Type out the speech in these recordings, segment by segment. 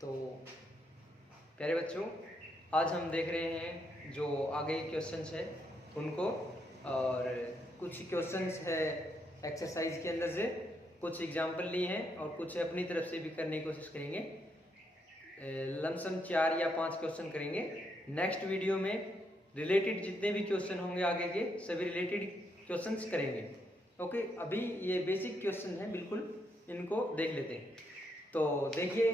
तो प्यारे बच्चों, आज हम देख रहे हैं जो आगे क्वेश्चंस है उनको, और कुछ क्वेश्चंस है एक्सरसाइज के अंदर से, कुछ एग्जाम्पल लिए हैं और कुछ अपनी तरफ से भी करने की कोशिश करेंगे। लमसम 4 या 5 क्वेश्चन करेंगे। नेक्स्ट वीडियो में रिलेटेड जितने भी क्वेश्चन होंगे आगे के सभी रिलेटेड क्वेश्चंस करेंगे। ओके, अभी ये बेसिक क्वेश्चन है, बिल्कुल इनको देख लेते हैं। तो देखिए,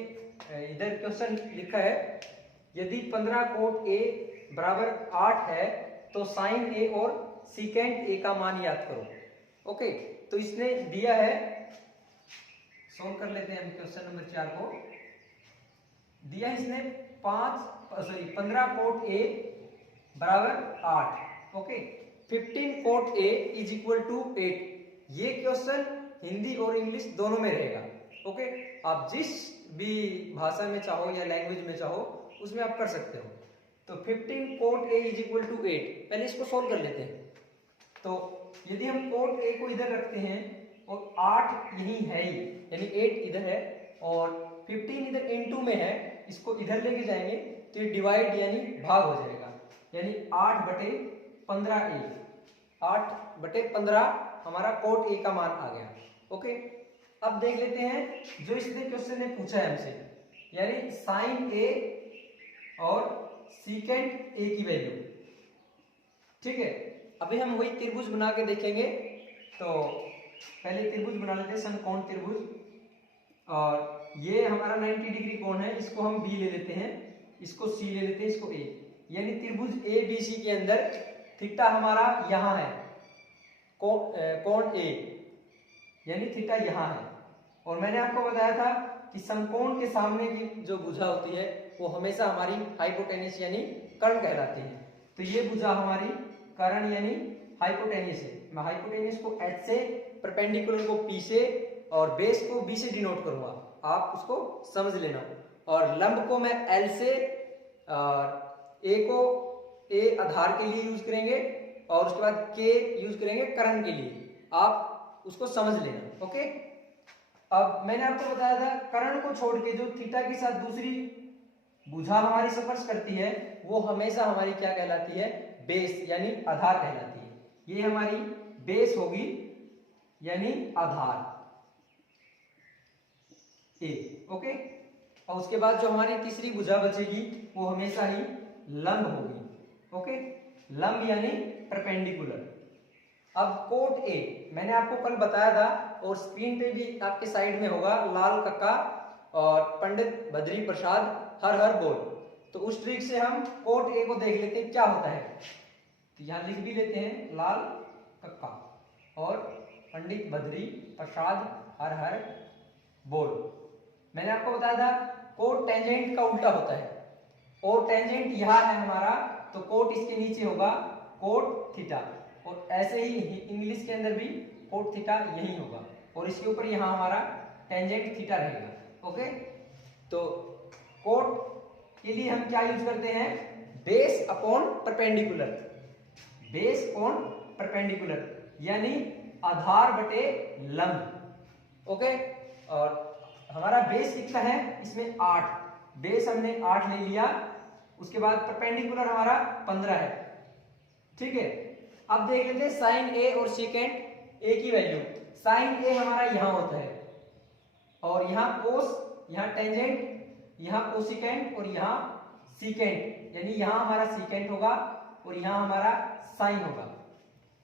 इधर क्वेश्चन लिखा है, यदि 15 कोट ए बराबर 8 है तो साइन ए और सीकेंट ए का मान याद करो। ओके, तो इसने दिया है, सोल्व कर लेते हैं हम क्वेश्चन नंबर 4 को। दिया है इसने 15 कोट ए बराबर 8। Okay, 15 cot A is equal to 8। ये क्वेश्चन हिंदी और इंग्लिश दोनों में रहेगा। ओके, आप जिस भी भाषा में चाहो या लैंग्वेज में चाहो उसमें आप कर सकते हो। तो 15 cot A is equal to 8, पहले इसको सोल्व कर लेते हैं। तो यदि हम कोट ए को इधर रखते हैं और 8 यही है ही, यानी 8 इधर है और 15 इधर इनटू में है, इसको इधर लेके जाएंगे तो ये डिवाइड यानी भाग हो जाएगा, यानी 8/15 ए, 8/15 हमारा कोट ए का मान आ गया। ओके, अब देख लेते हैं जो इसने क्वेश्चन ने पूछा है हमसे, यानी साइन ए और सीकेंट ए की वैल्यू। ठीक है, अभी हम वही त्रिभुज बना के देखेंगे। तो पहले त्रिभुज बना लेते हैं, समकोण त्रिभुज। और ये हमारा 90 डिग्री कोण है, इसको हम बी ले लेते हैं, इसको सी ले लेते हैं, इसको ए। यानी त्रिभुज ए बी सी के अंदर थीटा हमारा यहाँ है, कोण ए, यानी थीटा यहाँ है। और मैंने आपको बताया था कि समकोण के सामने की जो भुजा होती है वो हमेशा हमारी हाइपोटेन्यूस यानी कर्ण कहलाती है। तो ये भुजा हमारी कर्ण यानी हाइपोटेन्यूस है। मैं हाइपोटेन्यूस को H से, परपेंडिकुलर को P से और बेस को B से डिनोट करूंगा, आप उसको समझ लेना। और लंब को मैं L से, और A को A आधार के लिए यूज करेंगे और उसके बाद K यूज करेंगे कर्ण के लिए, आप उसको समझ लेना। ओके, अब मैंने आपको बताया था कर्ण को छोड़ के जो थीटा के साथ दूसरी भुजा हमारी स्पर्श करती है वो हमेशा हमारी क्या कहलाती है, बेस यानी आधार कहलाती है। ये हमारी बेस होगी यानी आधार ए। ओके, और उसके बाद जो हमारी तीसरी भुजा बचेगी वो हमेशा ही लंब होगी। ओके, लंब यानी परपेंडिकुलर। अब कोट ए मैंने आपको कल बताया था और स्क्रीन पे भी आपके साइड में होगा, लाल कक्का और पंडित बद्री प्रसाद हर हर बोल। तो उस ट्रिक से हम कोट ए को देख लेते हैं क्या होता है। तो यहाँ लिख भी लेते हैं, लाल कक्का और पंडित बद्री प्रसाद हर हर बोल। मैंने आपको बताया था कोट टेंजेंट का उल्टा होता है, और टेंजेंट यहाँ है हमारा, तो कोट इसके नीचे होगा कोट थीटा। और ऐसे ही इंग्लिश के अंदर भी कोट थीटा यही होगा और इसके ऊपर यहाँ हमारा टेंजेंट थीटा रहेगा। ओके, तो कोट के लिए हम क्या यूज करते हैं, base upon perpendicular, base upon perpendicular यानी आधार बटे लंब। ओके, और हमारा बेस कितना है इसमें 8, बेस हमने 8 ले लिया, उसके बाद परपेंडिकुलर हमारा 15 है। ठीक है, अब देख लेते हैं साइन ए और सीकेंट ए की वैल्यू। साइन ए हमारा यहाँ होता है और यहाँ कोस, यहाँ टेंजेंट, यहाँ कोसिकेंट और यहाँ सीकेंट, यानी यहाँ हमारा सीकेंट होगा और यहाँ हमारा साइन होगा।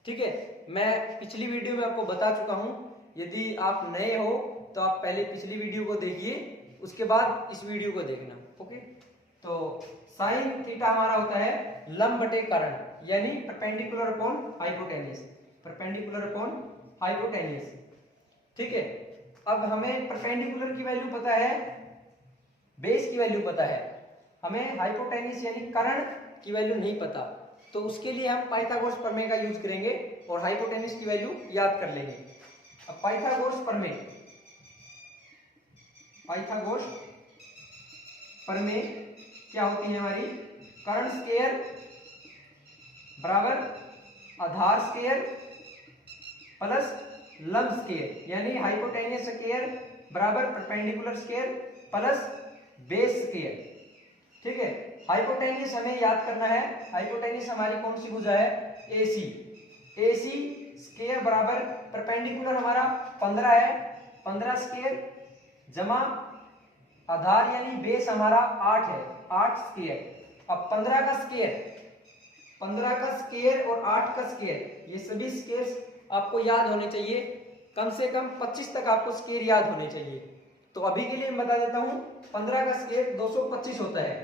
ठीक है, मैं पिछली वीडियो में आपको बता चुका हूं, यदि आप नए हो तो आप पहले पिछली वीडियो को देखिए, उसके बाद इस वीडियो को देखना। ओके, तो साइन थीटा हमारा होता है लंब बटे कर्ण यानी perpendicular upon hypotenuse, perpendicular upon hypotenuse. ठीक है, अब हमें परपेंडिकुलर की वैल्यू पता है, बेस की वैल्यू पता है, हमें हाइपोटेन्यूस यानी कर्ण की वैल्यू नहीं पता। तो उसके लिए हम पाइथागोरस प्रमेय का यूज करेंगे और हाइपोटेन्यूस की वैल्यू याद कर लेंगे। अब पाइथागोरस प्रमेय, पाइथागोरस प्रमेय क्या होती है हमारी, कर्ण स्क्वायर बराबर आधार स्क्वायर प्लस लंब स्क्वायर, यानी हाइपोटेन्यूस स्क्वायर बराबर perpendicular square plus base square. ठीक है, हाइपोटेन्यूज हमें याद करना है। हाइपोटेन्यूज हमारी कौन सी भुजा है? AC। AC स्क्वायर बराबर परपेंडिकुलर हमारा 15 है, 15 स्क्वायर जमा आधार यानी बेस हमारा 8 है, 8 स्क्वायर। अब 15 का स्क्वायर, 15 का स्क्वायर और 8 का स्क्वायर, ये सभी स्क्वायर आपको याद होने चाहिए। कम से कम 25 तक आपको स्क्वायर याद होने चाहिए। तो अभी के लिए मैं बता देता हूं, 15 का स्क्वायर 225 होता है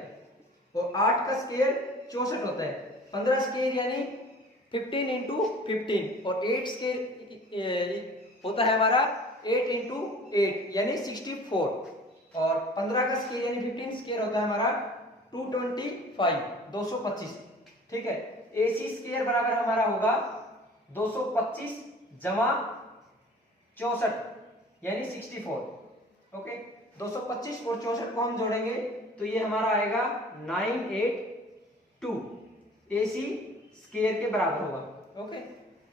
और 8 का स्क्वायर 64 होता है। 15 स्क्वायर यानी 15 इंटू 15 और 8 स्क्वायर होता है हमारा 8 इंटू 8 यानी 64 और 15 का स्क्वायर यानी 15 स्क्वायर होता है हमारा 225, 225। ठीक है, AC स्क्वायर बराबर हमारा होगा 225 जमा 64 यानी 64। ओके, 225 और 64 को हम जोड़ेंगे तो ये हमारा आएगा 982 AC स्क्वायर के बराबर होगा। ओके,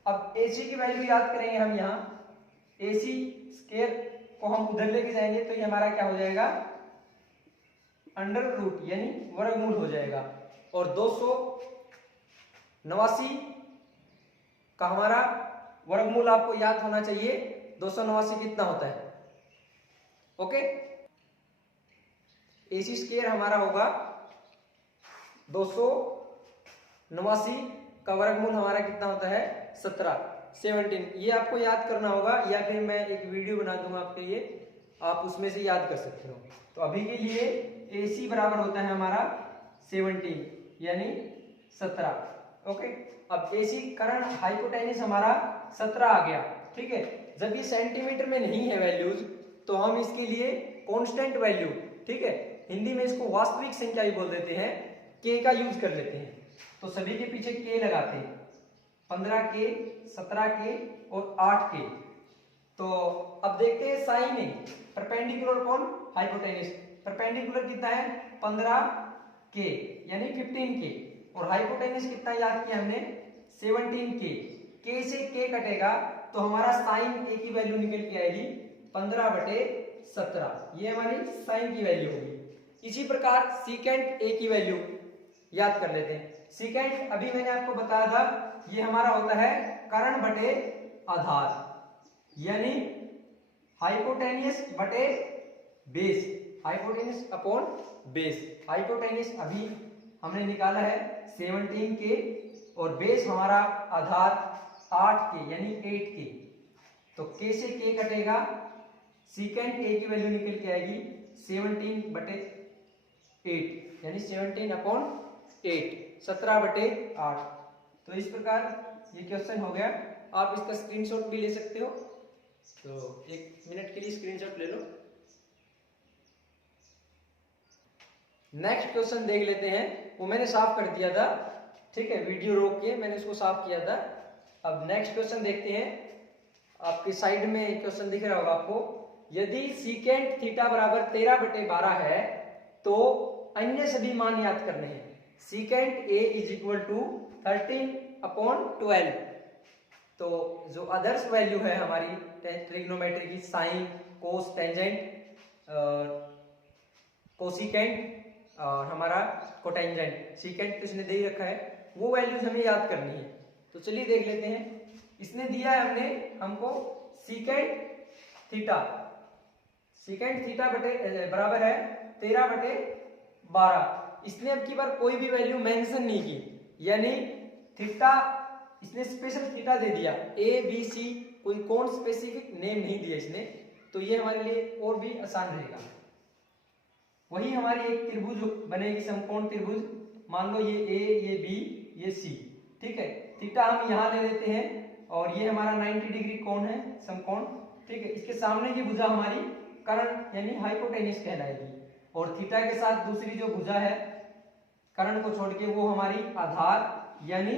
अब AC की वैल्यू याद करेंगे हम यहाँ। AC स्क्वायर को हम उधर लेके जाएंगे तो ये हमारा क्या हो जाएगा? अंडर रूट यानी वर्गमूल हो जाएगा। और 289 का हमारा वर्गमूल आपको याद होना चाहिए। 289 कितना होता है? ओके, AC स्क्वायर हमारा होगा 289 का वर्गमूल हमारा कितना होता है? 17। ये आपको याद करना होगा या फिर मैं एक वीडियो बना दूंगा आपके लिए, आप उसमें से याद कर सकते हो। तो अभी के लिए AC बराबर होता है हमारा 17 यानी 17। ओके, अब AC करंट हाइपोटेन्यूज हमारा 17 आ गया। ठीक है, जब ये सेंटीमीटर में नहीं है वैल्यूज तो हम इसके लिए कांस्टेंट वैल्यू, ठीक है, हिंदी में इसको वास्तविक संख्या ही बोल देते हैं, K का यूज कर लेते हैं। तो सभी के पीछे K लगाते हैं, 15K, 17K और 8K। तो अब देखते हैं साइन में परपेंडिकुलर कौन? हाइपोटेन्यूज। परपेंडिकुलर कितना है? 15K यानी 15K और हाइपोटेन्यूज कितना याद किया हमने? 17K। K से K कटेगा तो हमारा साइन A की वैल्यू निकल के आएगी 15/17। ये हमारी साइन की वैल्यू होगी। इसी प्रकार सीकेंट A की वैल्यू याद कर लेते हैं। सीकेंट अभी मैंने आपको बताया था, ये हमारा होता है कर्ण बटे आधार यानी हाइपोटेन्यूज बटे base, hypotenuse upon base. Hypotenuse अभी हमने निकाला है 17K और बेस हमारा आधार 8K यानी 8K। तो K से K कटेगा, सीकेंट A की वैल्यू निकल के आएगी 17/8 यानी 17/8, 17/8। तो इस प्रकार ये क्वेश्चन हो गया। आप इसका स्क्रीनशॉट भी ले सकते हो। तो 1 मिनट के लिए स्क्रीनशॉट ले लो। नेक्स्ट क्वेश्चन देख लेते हैं, वो मैंने साफ कर दिया था। ठीक है, वीडियो रोक के मैंने उसको साफ किया था। अब नेक्स्ट क्वेश्चन देखते हैं। आपके साइड में एक क्वेश्चन दिख रहा होगा आपको, यदि सीकेंट थीटा बराबर 13/12 है तो अन्य सभी मान याद करने हैं। Secant A is equal to 13/12। तो जो अदर्स वैल्यू है हमारी ट्रिग्नोमेट्री की, साइन, कोस, टेंजेंट, कोसिकेंट और हमारा कोटेंजेंट, सीकेंट तो इसने दे ही रखा है, वो वैल्यूज हमें याद करनी है। तो चलिए देख लेते हैं। इसने दिया है हमने हमको सीकेंट थीटा, सीकेंट थीटा बराबर है 13/12। इसने अब की बार कोई भी वैल्यू मेंशन नहीं की, यानी थीटा इसने स्पेशल थीटा दे दिया, ABC, कोई कौन स्पेसिफिक नेम नहीं दिया इसने। तो ये हमारे लिए और भी आसान रहेगा। वही हमारी एक त्रिभुज बनेगी, समकोण त्रिभुज। मान लो ये A, ये B, ये C। ठीक है, थीटा हम यहाँ ले लेते हैं और ये हमारा 90 डिग्री कोण है, समकोण। ठीक है, इसके सामने की भुजा हमारी कर्ण यानी हाइपोटेन्यूज कहलाएगी और थीटा के साथ दूसरी जो भुजा है कर्ण को छोड़ के वो हमारी आधार यानी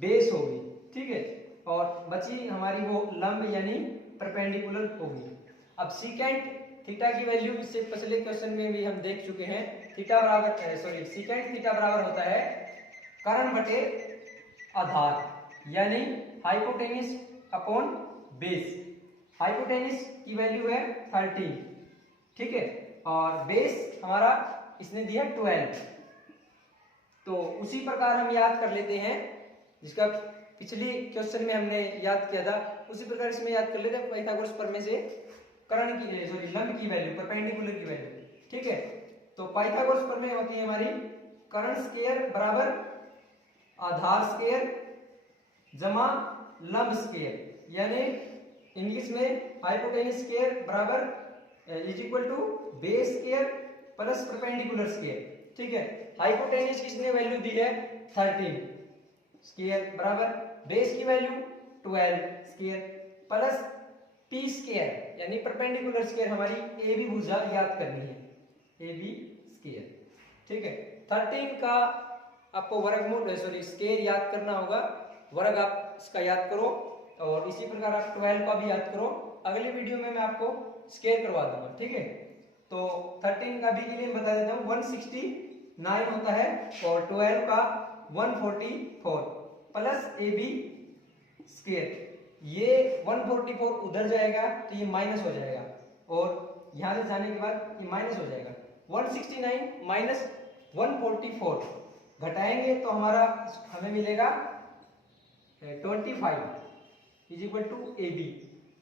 बेस होगी। ठीक है, और बची हमारी वो लंब यानी परपेंडिकुलर होगी। अब सीकेंट थीटा की वैल्यू इससे पिछले क्वेश्चन में भी हम देख चुके हैं। थीटा बराबर सीकेंट थीटा बराबर होता है कर्ण बटे आधार यानी हाइपोटेन्यूज अपॉन बेस। हाइपोटेन्यूज की वैल्यू है 13। ठीक है, और बेस हमारा इसने दिया 12। तो उसी प्रकार हम याद कर लेते हैं, जिसका पिछली क्वेश्चन में हमने याद किया था, उसी प्रकार इसमें याद कर लेते हैं पाइथागोरस प्रमेय से कर्ण की सॉरी लंब की वैल्यू, परपेंडिकुलर की वैल्यू। ठीक है, तो पाइथागोरस प्रमेय होती है हमारी कर्ण स्क्वायर बराबर आधार स्क्वायर जमा लंब स्क्वायर, यानी इंग्लिश में हाइपोटेन्यूज स्क्वायर बराबर is equal to base square plus perpendicular square. ठीक है, हाइपोटेन्यूज किसने वैल्यू दी है 13 स्क्वायर बराबर बेस की value 12 square plus P square यानी परपेंडिकुलर स्क्वायर, हमारी ए बी भुजा याद करनी है, ए बी स्क्वायर। ठीक है, 13 का आपको वर्गमूल सॉरी स्क्वायर याद करना होगा, वर्ग आप इसका याद करो, और इसी प्रकार आप 12 का भी याद करो। अगले वीडियो में मैं आपको स्क्वायर करवा दूंगा। ठीक है, तो 13 का भी के लिए बता देता हूँ 169 होता है, और 12 का 144 प्लस ए बी स्क्वायर। ये 144 उधर जाएगा तो ये माइनस हो जाएगा, और यहां से जाने के बाद ये माइनस हो जाएगा। 169 माइनस 144 घटाएंगे तो हमें मिलेगा 25 is equal to A B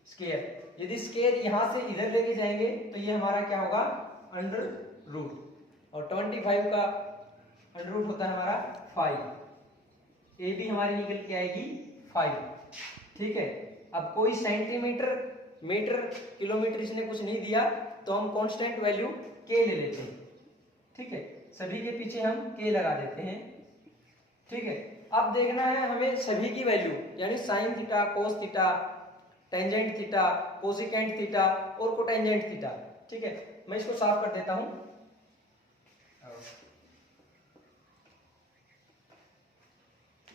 square. यदि स्क्वायर यहां से इधर लेके जाएंगे तो ये हमारा क्या होगा अंडर रूट, और 25 का अंडर रूट होता है हमारा 5, ए बी हमारी निकल के आएगी 5। ठीक है, अब कोई सेंटीमीटर मीटर किलोमीटर इसने कुछ नहीं दिया तो हम कांस्टेंट वैल्यू के ले लेते हैं। ठीक है, सभी के पीछे हम के लगा देते हैं। ठीक है, अब देखना है हमें सभी की वैल्यू, यानी sine theta, cos theta, tangent theta, cosecant theta और कोटेंजेंट थीटा। ठीक है, मैं इसको साफ कर देता हूं।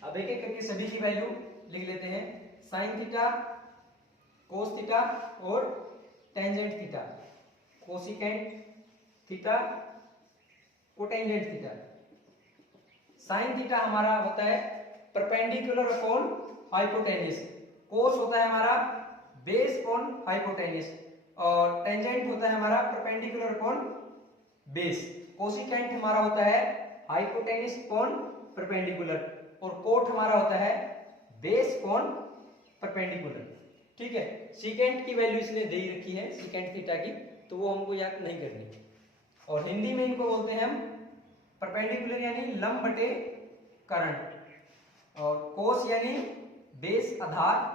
अब एक एक करके सभी की वैल्यू लिख लेते हैं। साइन थीटा, कोस थीटा और tangent theta, cosecant theta, cotangent theta. Sine theta हमारा होता है परपेंडिकुलर अपॉन हाइपोटेन्यूज, कोस होता है हमारा बेस अपॉन हाइपोटेन्यूज, और टेंजेंट होता है हमारा परपेंडिकुलर अपॉन बेस। कोसिकेंट हमारा होता है हाइपोटेन्यूज अपॉन परपेंडिकुलर, और कोट हमारा होता है बेस अपॉन परपेंडिकुलर। ठीक है, सीकेंट की वैल्यू इसने दे ही रखी है सीकेंट थीटा की, तो वो हमको याद नहीं करनी। और हिंदी में इनको बोलते हैं हम परपेंडिकुलर यानी लंब बटे कर्ण, और कोस यानी बेस आधार,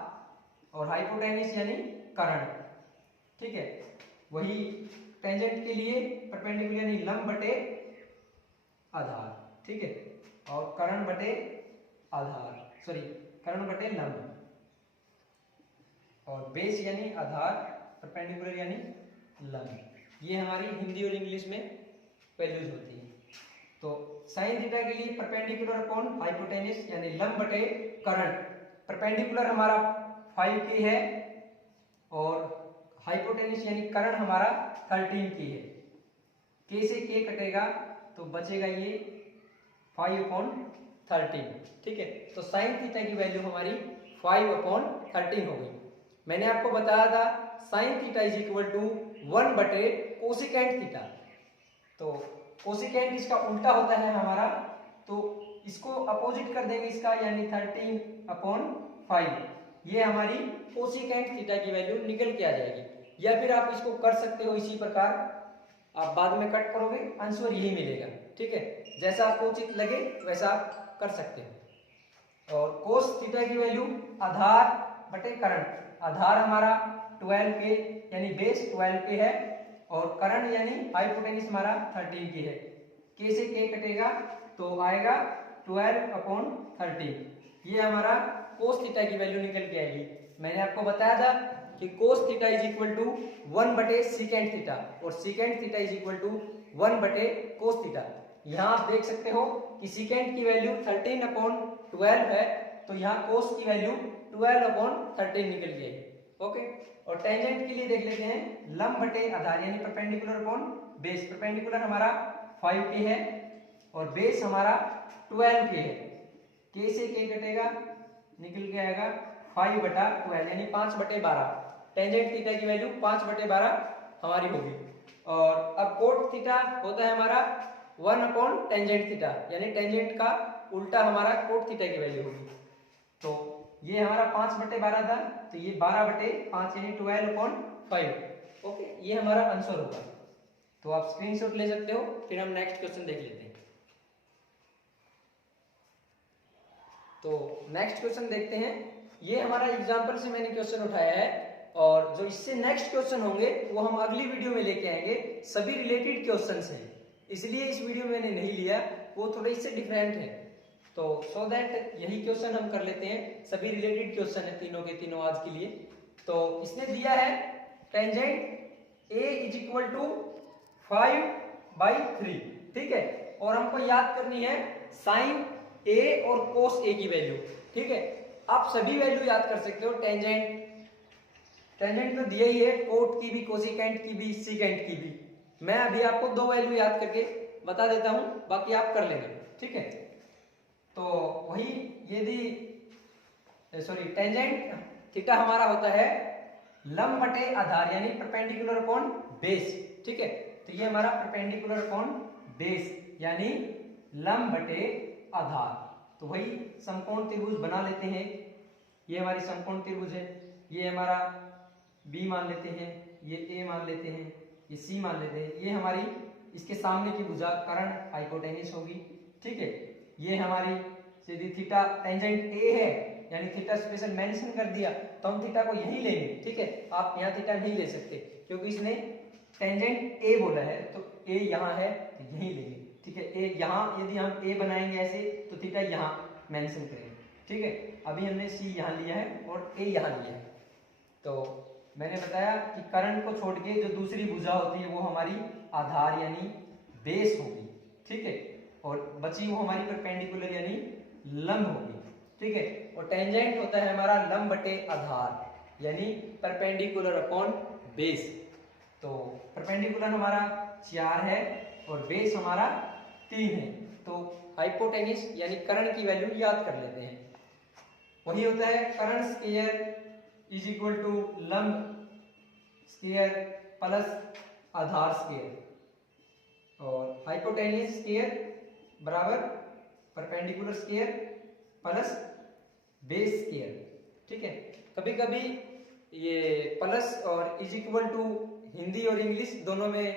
और हाइपोटेन्यूज यानी कर्ण। ठीक है, वही टेंजेंट के लिए परपेंडिकुलर यानी लंब बटे आधार। ठीक है, और कर्ण बटे आधार सॉरी कर्ण बटे लंब, और बेस यानी आधार, परपेंडिकुलर यानी लंब। ये हमारी हिंदी और इंग्लिश में वैल्यूज होती है। तो साइन थीटा के लिए परपेंडिकुलर अपॉन हाइपोटेन्यूज यानी लंब बटे कर्ण। परपेंडिकुलर हमारा 5k है, और हाइपोटेन्यूज यानी कर्ण हमारा 13k है। k से k कटेगा तो बचेगा ये 5/13। ठीक है, तो साइन थीटा की वैल्यू हमारी 5/13 हो गई। मैंने आपको बताया था sine theta is equal to 1 बटे कोसिकेंट थीटा। तो कोसिकेंट इसका उल्टा होता है हमारा, तो इसको अपोजिट कर देंगे इसका, यानी 13/5। ये हमारी कोसिकेंट थीटा की वैल्यू निकल के आ जाएगी। या फिर आप इसको कर सकते हो इसी प्रकार, आप बाद में कट करोगे आंसर यही मिलेगा। ठीक है, जैसा आपको उचित लगे वैसा आप कर सकते हो। और कोस थीटा की वैल्यू आधार बटे कर्ण, आधार हमारा 12k यानी बेस 12k है, और कर्ण यानी हाइपोटेन्यूज हमारा 13k है। k से k कटेगा तो आएगा 12/13। ये हमारा कोस थीटा की वैल्यू निकल के आएगी। मैंने आपको बताया था कि cos theta is equal to 1 बटे सीकेंट थीटा, और secant theta is equal to 1 बटे कोस थीटा। यहाँ आप देख सकते हो कि सीकेंट की वैल्यू 13/12 है, तो यहाँ कोस की वैल्यू 12/13 निकल गई है। ओके, और टेंजेंट के लिए देख लेते हैं लंब बटे आधार यानी परपेंडिकुलर अपॉन बेस। परपेंडिकुलर हमारा 5k है, और बेस हमारा 12k है। k से k कटेगा, निकल के आएगा 5/12 यानी 5/12। टेंजेंट थीटा की वैल्यू 5/12 हमारी होगी। और अब कोट थीटा होता है हमारा 1 अपॉन टेंजेंट थीटा, यानी टेंजेंट का उल्टा हमारा कोट थीटा की वैल्यू होगी। तो ये हमारा 5/12 था, तो ये 12/5 यानी 12/5। ओके, ये हमारा आंसर होगा। तो आप स्क्रीनशॉट ले सकते हो। फिर हम नेक्स्ट क्वेश्चन देख लेते हैं। तो नेक्स्ट क्वेश्चन देखते हैं। ये हमारा एग्जाम्पल से मैंने क्वेश्चन उठाया है, और जो इससे नेक्स्ट क्वेश्चन होंगे वो हम अगली वीडियो में लेके आएंगे। सभी रिलेटेड क्वेश्चंस हैं, इसलिए इस वीडियो में मैंने नहीं लिया, वो थोड़े इससे डिफरेंट है। तो सो दैट यही क्वेश्चन हम कर लेते हैं। सभी रिलेटेड क्वेश्चन है तीनों के तीनों आज के लिए। तो इसने दिया है tangent A is equal to 5/3, ठीक है, और हमको याद करनी है साइन ए और कोस ए की वैल्यू, ठीक है। आप सभी वैल्यू याद कर सकते हो। टेंजेंट तो दिया ही है, कोट की भी, कोसिकेंट की भी, सीकेंट की भी। मैं अभी आपको 2 वैल्यू याद करके बता देता हूं, बाकी आप कर लेना, ठीक है। तो वही, यदि टेंजेंट थीटा हमारा होता है लंब बटे आधार, यानी परपेंडिकुलर अपॉन बेस, ठीक है। तो ये हमारा परपेंडिकुलर अपॉन बेस यानी लंब बटे आधार। तो वही समकोण त्रिभुज बना लेते हैं। ये हमारी समकोण त्रिभुज है, ये हमारा बी मान लेते हैं, ये ए मान लेते हैं, ये सी मान लेते हैं। ये हमारी इसके सामने की भुजा कर्ण हाइपोटेन्यूस होगी, ठीक है। ये हमारी यदि थीटा टेंजेंट ए है, यानी थीटा स्पेशल मेंशन कर दिया, तो हम थीटा को यही लेंगे, ठीक है। आप यहाँ थीटा नहीं ले सकते, क्योंकि इसने टेंजेंट ए बोला है, तो ए यहाँ है तो यही लेंगे, ठीक है। ए यहाँ, यदि हम ए बनाएंगे ऐसे, तो थीटा यहाँ मेंशन करेंगे, ठीक है। अभी हमने सी यहाँ लिया है और ए यहाँ लिया है। तो मैंने बताया कि कर्ण को छोड़ के जो दूसरी भुजा होती है वो हमारी आधार यानी बेस होगी, ठीक है, और बची वो हमारी परपेंडिकुलर यानी लंब होगी, ठीक है। और टेंजेंट होता है हमारा लंब बटे आधार यानी परपेंडिकुलर अपॉन बेस। तो परपेंडिकुलर हमारा 4 है और बेस हमारा 3 है। तो हाइपोटेन्यूस यानी कर्ण की वैल्यू याद कर लेते हैं। वही होता है कर्ण स्क्वायर इज इक्वल टू लंब स्क्वायर प्लस आधार स्क्वायर, और हाइपोटेन्यूस स्क्वायर बराबर perpendicular square plus base square, ठीक है। कभी कभी ये प्लस और इज इक्वल टू हिंदी और इंग्लिश दोनों में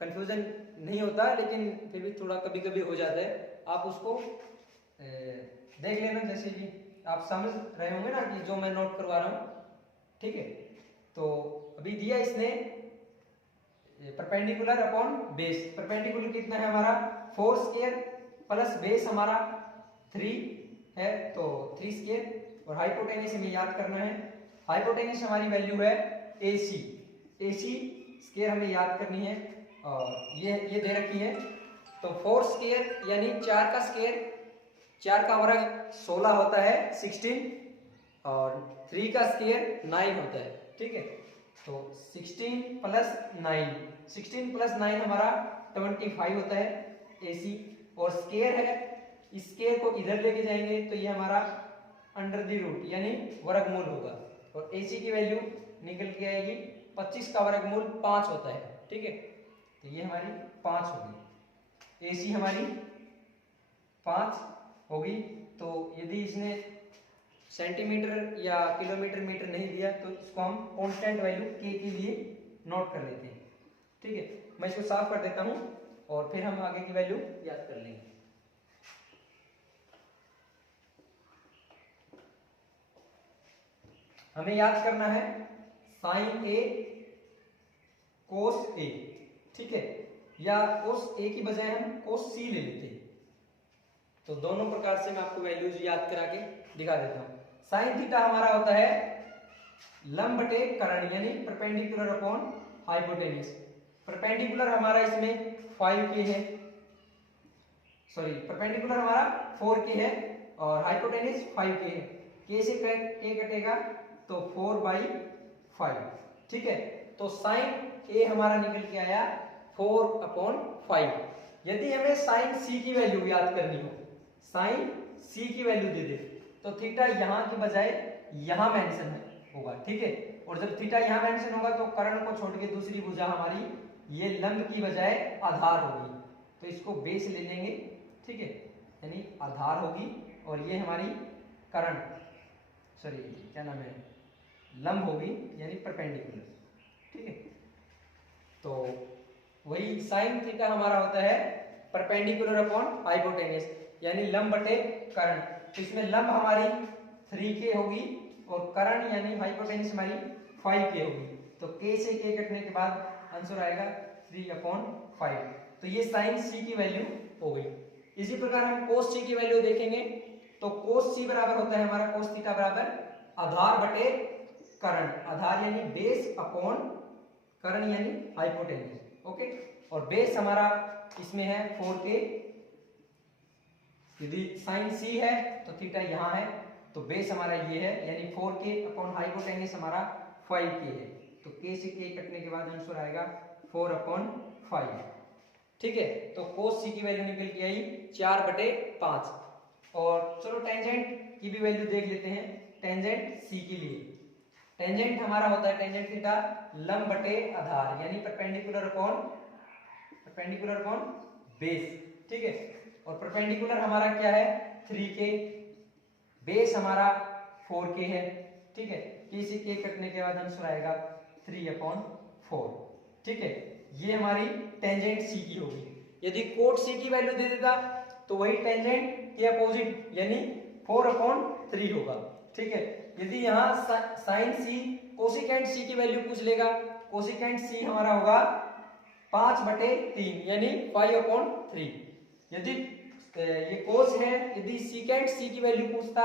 कंफ्यूजन नहीं होता, लेकिन फिर भी थोड़ा कभी कभी हो जाता है। आप उसको देख लेना, जैसे कि आप समझ रहे होंगे ना कि जो मैं नोट करवा रहा हूँ, ठीक है। तो अभी दिया इसने परपेंडिकुलर अपॉन बेस। परपेंडिकुलर कितना है हमारा 4 स्क्वायर प्लस बेस हमारा 3 है, तो 3 स्क्वायर। और हाइपोटेन्यूस हमें याद करना है। हाइपोटेन्यूस हमारी वैल्यू है AC। AC स्क्वायर हमें याद करनी है, और ये दे रखी है। तो 4 स्क्वायर यानी 4 का स्क्वायर, 4 का वर्ग 16 होता है 16, और 3 का स्क्वायर 9 होता है, ठीक है। तो 16 प्लस 9 हमारा 25 होता है AC। और स्क्वायर है, इस स्क्वायर को इधर लेके जाएंगे तो ये हमारा अंडर द रूट यानी वर्गमूल होगा, और AC की वैल्यू निकल के आएगी 25 का वर्गमूल 5 होता है, ठीक है। तो ये हमारी 5 होगी, AC हमारी 5 होगी। तो यदि इसने सेंटीमीटर या किलोमीटर मीटर नहीं दिया, तो इसको हम कांस्टेंट वैल्यू K के लिए नोट कर लेते हैं, ठीक है। मैं इसको साफ कर देता हूं और फिर हम आगे की वैल्यू याद कर लेंगे। हमें याद करना है साइन A कोस A, ठीक है, या कोस A की बजाय हम कोस C ले लेते हैं। तो दोनों प्रकार से मैं आपको वैल्यूज याद करा के दिखा देता हूं। साइन थीटा हमारा होता है लंब बटे कर्ण यानी परपेंडिकुलर अपॉन हाइपोटेन्यूस। परपेंडिकुलर हमारा इसमें 5K है, सॉरी परपेंडिकुलर हमारा 4K है और हाइपोटेन्यूस 5K है। K से K कटेगा तो 4/5, ठीक है। तो साइन A हमारा निकल के आया 4/5। यदि हमें साइन C की वैल्यू याद करनी हो, साइन C की वैल्यू दे दे, तो थीटा यहाँ की बजाय यहाँ मेंशन होगा, ठीक है। और जब थीटा यहाँ मेंशन होगा तो कर्ण को छोड़ के दूसरी भुजा हमारी ये लंब की बजाय आधार होगी, तो इसको बेस ले लेंगे, ठीक है, यानी आधार होगी, और ये हमारी करण, सॉरी क्या नाम है, लंब होगी यानी परपेंडिकुलर, ठीक है। तो वही साइन थीटा हमारा होता है परपेंडिकुलर अपॉन हाइपोटेन्यूस, यानी लंब बटे करण। तो इसमें लंब हमारी 3k होगी और करण यानी हाइपोटेन्यूस हमारी 5k होगी। तो k से k कटने के बाद आंसर आएगा 3/5। तो ये साइन c की वैल्यू हो गई। इसी प्रकार हम cos c की वैल्यू देखेंगे, तो cos c बराबर होता है हमारा cos थीटा बराबर आधार बटे करण, आधार यानी बेस अपॉन करण यानी हाइपोटेन्यूस, ओके। और बेस हमारा इसमें है 4k, यदि साइन c है तो थीटा यहाँ है, तो बेस हमारा ये है, यानी 4k अपॉन हाइपोटेन्यूस हमारा 5k है। तो k से k कटने के बाद आंसर आएगा 4/5, ठीक है। तो cos c की वैल्यू निकल के आई 4/5। और चलो टेंजेंट की भी वैल्यू देख लेते हैं। टेंजेंट c के लिए टेंजेंट हमारा होता है टेंजेंट थीटा लंब बटे आधार यानी परपेंडिकुलर अपॉन बेस, ठीक है। और परपेंडिकुलर हमारा क्या है 3k, बेस हमारा 4k है, ठीक है। k से k कटने के बाद आंसर आएगा 3/4, ठीक है। ये हमारी टेंजेंट c की होगी। यदि कोट c की वैल्यू दे देता तो वही टेंजेंट के अपोजिट यानी 4/3 होगा, ठीक है। यदि यहाँ साइन c कोसिकेंट c की वैल्यू पूछ लेगा, कोसिकेंट c हमारा होगा 5/3 यानी 5/3। यदि ये कोस है, यदि सीकेंट c की वैल्यू पूछता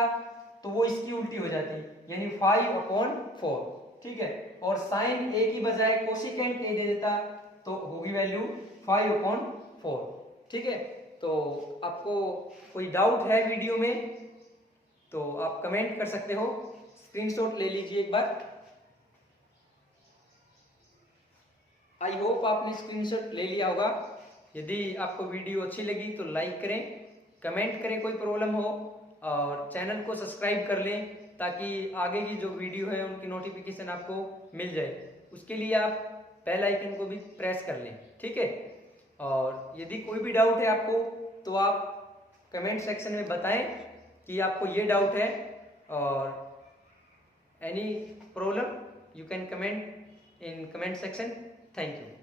तो वो इसकी उल्टी हो जाती यानी 5/4, ठीक है। और साइन a की बजाय कोसिकेंट a दे देता तो होगी वैल्यू 5/4, ठीक है। तो आपको कोई डाउट है वीडियो में तो आप कमेंट कर सकते हो, स्क्रीनशॉट ले लीजिए एक बार। आई होप आपने स्क्रीनशॉट ले लिया होगा। यदि आपको वीडियो अच्छी लगी तो लाइक करें, कमेंट करें कोई प्रॉब्लम हो, और चैनल को सब्सक्राइब कर लें ताकि आगे की जो वीडियो है उनकी नोटिफिकेशन आपको मिल जाए। उसके लिए आप बेल आइकन को भी प्रेस कर लें, ठीक है। और यदि कोई भी डाउट है आपको तो आप कमेंट सेक्शन में बताएं कि आपको ये डाउट है, और any problem you can comment in comment section. Thank you.